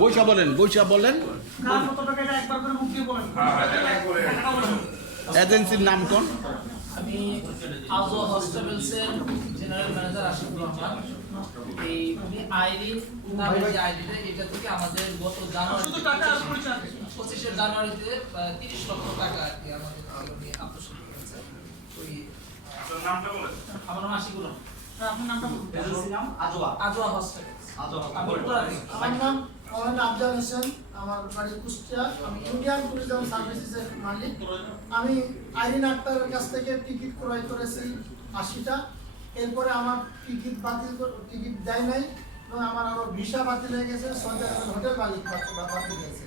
বৈশা বলেন এজেন্সির নাম কোন? আমি আজো হসপিটালসের জেনারেল ম্যানেজার আশিকুর রহমান। এই আইরিন নামের যে আইডিটা, এটা থেকে আমাদের গত জানুয়ারি 25 জানুয়ারিতে 30 লক্ষ টাকা আর কি আমাদের আকর্ষণ করেছে। ওই আপনার নামটা বলেন। আমার নাম আশিকুর রহমান। আপনার নামটা বলুন। এজেন্সির নাম আজোয়া। আজোয়া হসপিটালস। আমার নাম মোহাম্মদ আফজাল হোসেন, আমার বাড়ি কুষ্টিয়া। আমি ইন্ডিয়ান ট্যুরিজম সার্ভিসেসের মালিক। আমি আইরিন আক্তারের কাছ থেকে টিকিট ক্রয় করেছি 80টা। এরপরে আমার টিকিট দেয় নাই এবং আমার আরো ভিসা বাতিল হয়ে গেছে। সৌদি আরবের হোটেল মালিক বাতিল হয়েছে।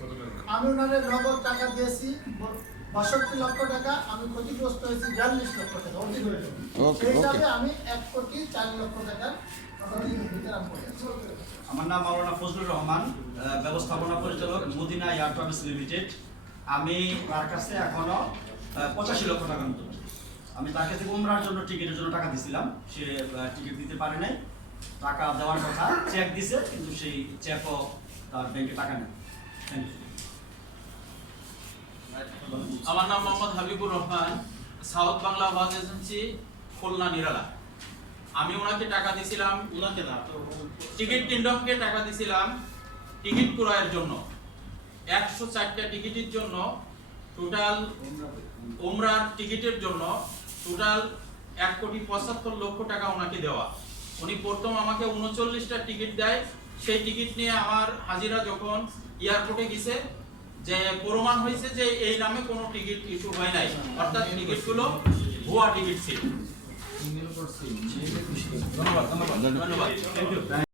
আমি ওনাদের নগদ টাকা দিয়েছি 62 লক্ষ টাকা। আমি ক্ষতিগ্রস্ত হয়েছি 42 লক্ষ টাকা অতিরিক্ত। সেই হিসাবে আমি 1 কোটি 4 লক্ষ টাকার ক্ষতির ভিতরে আমি পড়েছি। আমার নাম মাওলানা ফজলুর রহমান, ব্যবস্থাপনা পরিচালক মদিনা এয়ার ট্রাভেলস লিমিটেড। আমি তার কাছে এখনো 85 লক্ষ টাকা মতো। আমি তার কাছে উমরার জন্য টিকিটের জন্য টাকা দিয়েছিলাম, সে টিকিট দিতে পারে নাই। টাকা দেওয়ার কথা, চেক দিছে, কিন্তু সেই চেকও তার ব্যাংকে টাকা নেই। Thank you. আমার নাম Mohammad Habibur Rahman, south Bangla bus agency, Khulna Nirala. আমি ওনাকে টাকা দিয়েছিলাম, টিকিট কিংডমকে টাকা দিয়েছিলাম টিকিট ক্রয়ের জন্য। 104টা টিকিটের জন্য টোটাল, উমরার টিকিটের জন্য টোটাল 1,75 লক্ষ টাকা ওনাকে দেওয়া। উনি প্রথম আমাকে 39টা টিকিট দেয়। সেই টিকিট নিয়ে আমার হাজিরা যখন এয়ারপোর্টে গেছে, যে প্রমাণ হয়েছে যে এই নামে কোনো টিকিট ইস্যু হয় নাই, অর্থাৎ টিকিটগুলো ভুয়া টিকিট ছিল। ধন্যবাদ।